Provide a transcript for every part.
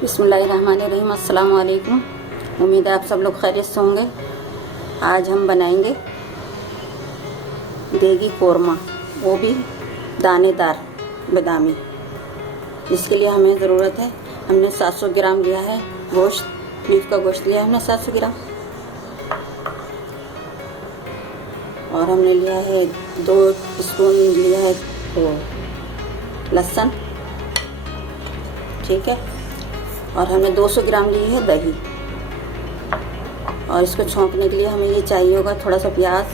बिस्मिल्लाहिर्रहमानिर्रहीम। अस्सलाम वालेकुम। उम्मीद है आप सब लोग खैरियत से होंगे। आज हम बनाएंगे देगी कोरमा, वो भी दानेदार बादामी। जिसके लिए हमें ज़रूरत है, हमने 700 ग्राम लिया है गोश्त, बीफ का गोश्त लिया है हमने 700 ग्राम। और हमने लिया है 2 स्पून लिया है तो लहसुन, ठीक है। और हमने 200 ग्राम ली है दही। और इसको छोंकने के लिए हमें ये चाहिए होगा थोड़ा सा प्याज।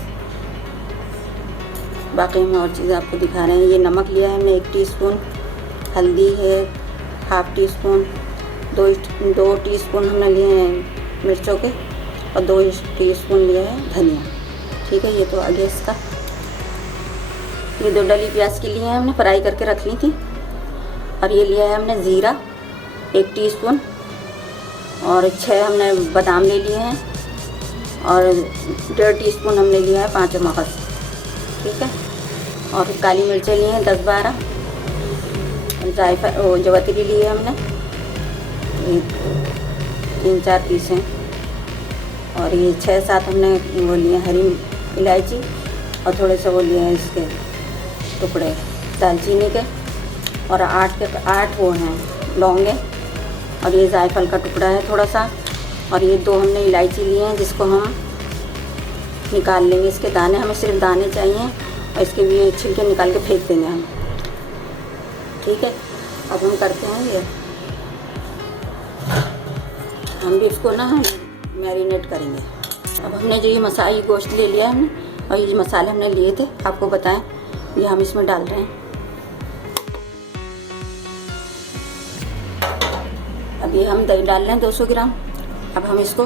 बाकी हम और चीज़ें आपको दिखा रहे हैं। ये नमक लिया है हमने 1 टीस्पून, हल्दी है ½ टीस्पून, 2 टीस्पून हमने लिए हैं मिर्चों के, और 2 टीस्पून लिया है धनिया, ठीक है। ये तो आगे इसका, ये 2 डली प्याज की लिए हैं हमने, फ्राई करके रख ली थी। और ये लिया है हमने ज़ीरा 1 टीस्पून, और 6 हमने बादाम ले लिए हैं, और 1.5 टीस्पून हमने लिया है 5 मगज़, ठीक है। और काली मिर्चें लिए हैं 10-12, जायफल जवतरी ली है हमने 3-4 पीस हैं। और ये 6-7 हमने वो लिए हरी इलायची, और थोड़े से वो लिए हैं इसके टुकड़े दालचीनी के, और 8 वो हैं लौंगे, और ये जायफल का टुकड़ा है थोड़ा सा। और ये 2 हमने इलायची लिए हैं जिसको हम निकाल लेंगे, इसके दाने, हमें सिर्फ दाने चाहिए, और इसके भी छिलके निकाल के फेंक देंगे हम, ठीक है। अब हम करते हैं ये, हम भी इसको ना मैरिनेट करेंगे। अब हमने जो ये मसाला गोश्त ले लिया हमने, और ये मसाले हमने लिए थे आपको बताएं, ये हम इसमें डाल रहे हैं। अब ये हम दही डाल रहे हैं 200 ग्राम। अब हम इसको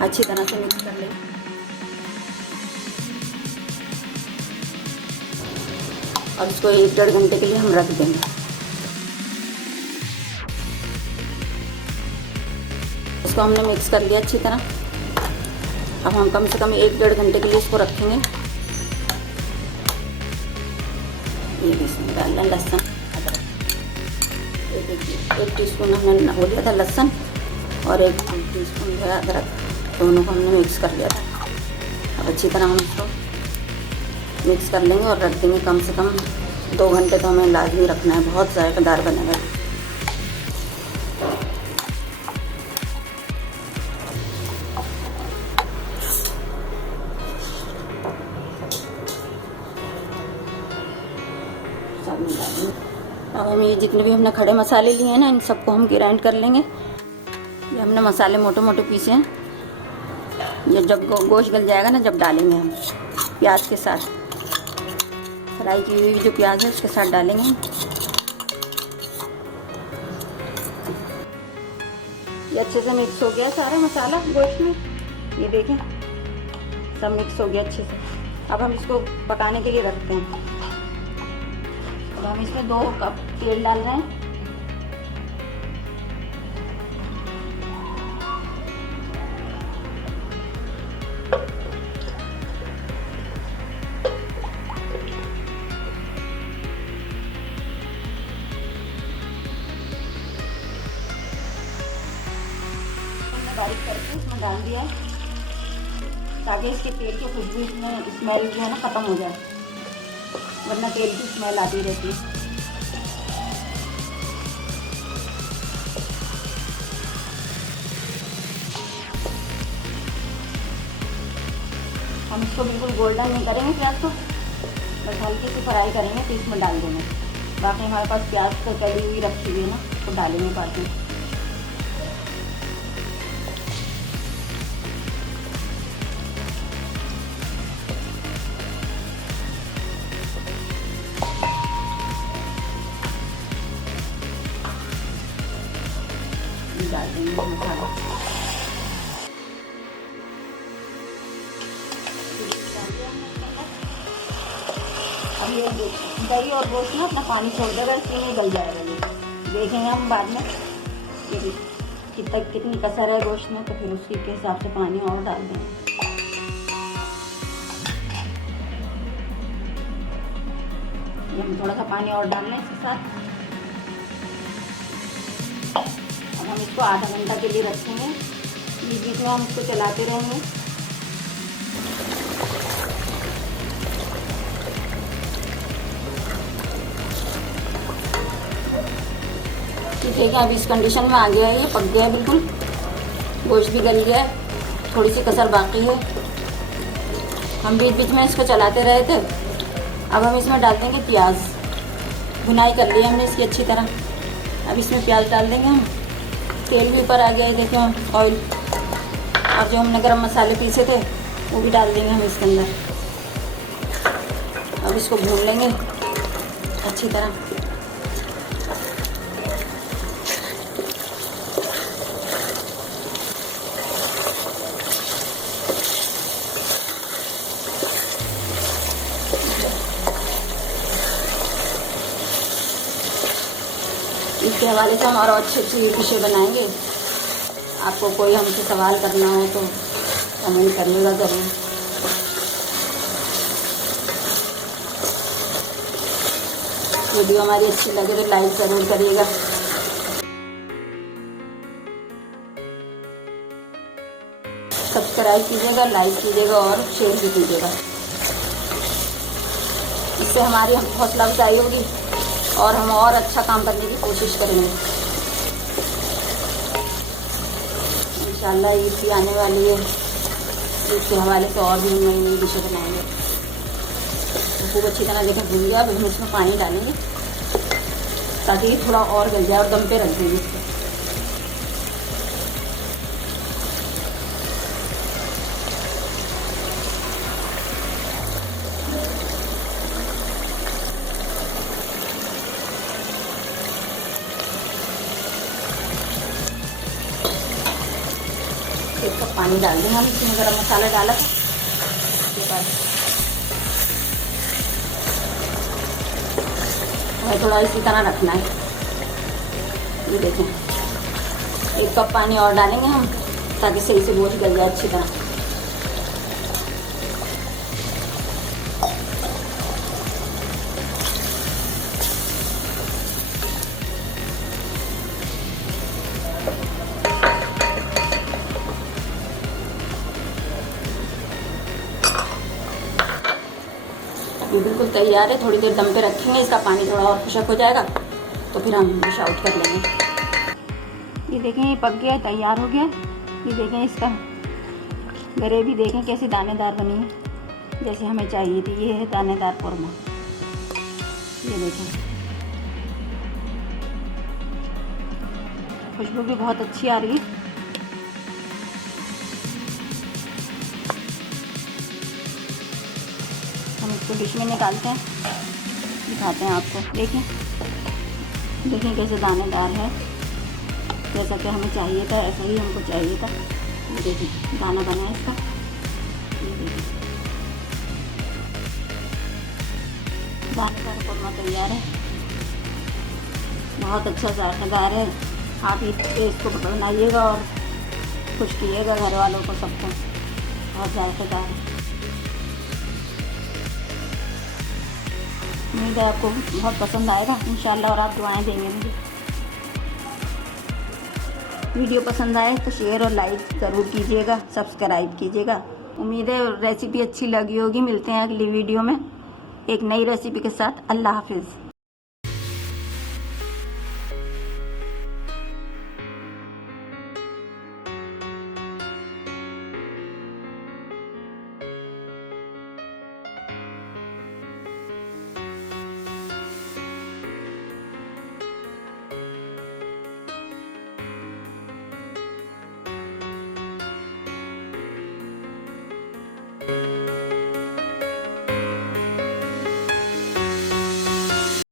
अच्छी तरह से मिक्स कर लेंगे। और इसको 1-1.5 घंटे के लिए हम रख देंगे। इसको हमने मिक्स कर लिया अच्छी तरह। अब हम कम से कम 1-1.5 घंटे के लिए इसको रखेंगे। ये भी इसमें डाल लें लहसुन, अदरक, 1 टीस्पून हमने हो लिया था लहसुन, और 1 टीस्पून जो है अदरक, दोनों को हमने मिक्स कर लिया था। अब अच्छी तरह हम इसको मिक्स कर लेंगे और रख देंगे कम से कम 2 घंटे तो हमें लाजमी रखना है, बहुत जायकेदार बनेगा। अब हम ये जितने भी हमने खड़े मसाले लिए हैं ना, इन सबको हम ग्राइंड कर लेंगे। ये हमने मसाले मोटे मोटे पीसे हैं। ये जब गोश्त गल जाएगा ना, जब डालेंगे हम प्याज के साथ, फ्राई की हुई जो प्याज है उसके साथ डालेंगे। ये अच्छे से मिक्स हो गया सारा मसाला गोश्त में, ये देखें सब मिक्स हो गया अच्छे से। अब हम इसको पकाने के लिए रखते हैं। अब हम इसमें 2 कप तेल डाल रहे हैं। बारीक करके इसमें डाल दिया है, ताकि इसके तेल की खुशबू इसमें स्मेल जो है ना ख़त्म हो जाए, वरना तेल की स्मेल आती रहती है। हम इसको बिल्कुल गोल्डन नहीं करेंगे प्याज को, बस हल्की सी फ्राई करेंगे, तो इसमें डाल देंगे। बाकी हमारे पास प्याज तो तली हुई रखी हुई है ना, तो डालेंगे बाद में। डाल देंगे मसाला। अब ये दही और गोश्त ना अपना पानी छोड़ देगा, इसलिए नहीं गल जाएगा। ये देखेंगे हम बाद में कि कितनी कसर है गोश्त में, तो फिर उसी के हिसाब से पानी और डाल देंगे। ये हम थोड़ा सा पानी और डाल लें इसके साथ। हम इसको आधा घंटा के लिए रखेंगे। बीच बीच में हम इसको चलाते रहेंगे। ठीक है, अब इस कंडीशन में आ गया है, ये पक गया है बिल्कुल, गोश्त भी गल गया है, थोड़ी सी कसर बाकी है। हम बीच बीच में इसको चलाते रहे थे। अब हम इसमें डाल देंगे प्याज। भुनाई कर ली हमने इसकी अच्छी तरह। अब इसमें प्याज डाल देंगे हम। तेल भी ऊपर आ गया है, देखिए ऑयल। और जो हमने गरम मसाले पीसे थे वो भी डाल देंगे हम इसके अंदर। अब इसको भून लेंगे अच्छी तरह। इसके हवाले से हम और अच्छी अच्छी डिशें बनाएंगे। आपको कोई हमसे सवाल करना हो तो कमेंट करिएगा ज़रूर। वीडियो हमारी अच्छी लगे तो लाइक ज़रूर करिएगा। सब्सक्राइब कीजिएगा, लाइक कीजिएगा और शेयर भी कीजिएगा। इससे हमारी हौसला अफजाई होगी और हम और अच्छा काम करने की कोशिश करेंगे। इंशाल्लाह ईद भी आने वाली है, ईद के हवाले से और भी हम नई नई डिशें बनाएंगे। तो खूब अच्छी तरह देखकर भून गया। अब हम इसमें पानी डालेंगे ताकि ये थोड़ा और गल जाए और दम पे रख देंगे इसको। एक कप पानी डाल देंगे हम। इसमें गरम मसाला डाला था, उसके बाद हमें थोड़ा इसी तरह रखना है। ये देखें, एक कप पानी और डालेंगे हम ताकि सही से गोश्त गल जाए अच्छी तरह। ये बिल्कुल तैयार है। थोड़ी देर दम पे रखेंगे, इसका पानी थोड़ा और खुशक हो जाएगा तो फिर हम डिश आउट कर लेंगे। ये देखें, ये पक गया है, तैयार हो गया। ये देखें, इसका ग्रेवी देखें कैसी दानेदार बनी है, जैसे हमें चाहिए थी। ये है दानेदार कौरमा। ये देखें, खुशबू भी बहुत अच्छी आ रही है। हम इसको डिश में निकालते हैं, दिखाते हैं आपको। देखें कैसे दानेदार है, जैसा कि हमें चाहिए था ऐसा ही हमको चाहिए था। ये देखिए दाना बना है इसका। ये देखिए दानेदार कौरमा तैयार है, बहुत अच्छा जायकेदार है। आप इसको बनाइएगा और खुश कीजिएगा घर वालों को, सबको। बहुत जायकेदार है। उम्मीद है आपको बहुत पसंद आएगा इंशाल्लाह, और आप दुआएं देंगे मुझे। वीडियो पसंद आए तो शेयर और लाइक ज़रूर कीजिएगा, सब्सक्राइब कीजिएगा। उम्मीद है रेसिपी अच्छी लगी होगी। मिलते हैं अगली वीडियो में एक नई रेसिपी के साथ। अल्लाह हाफिज़।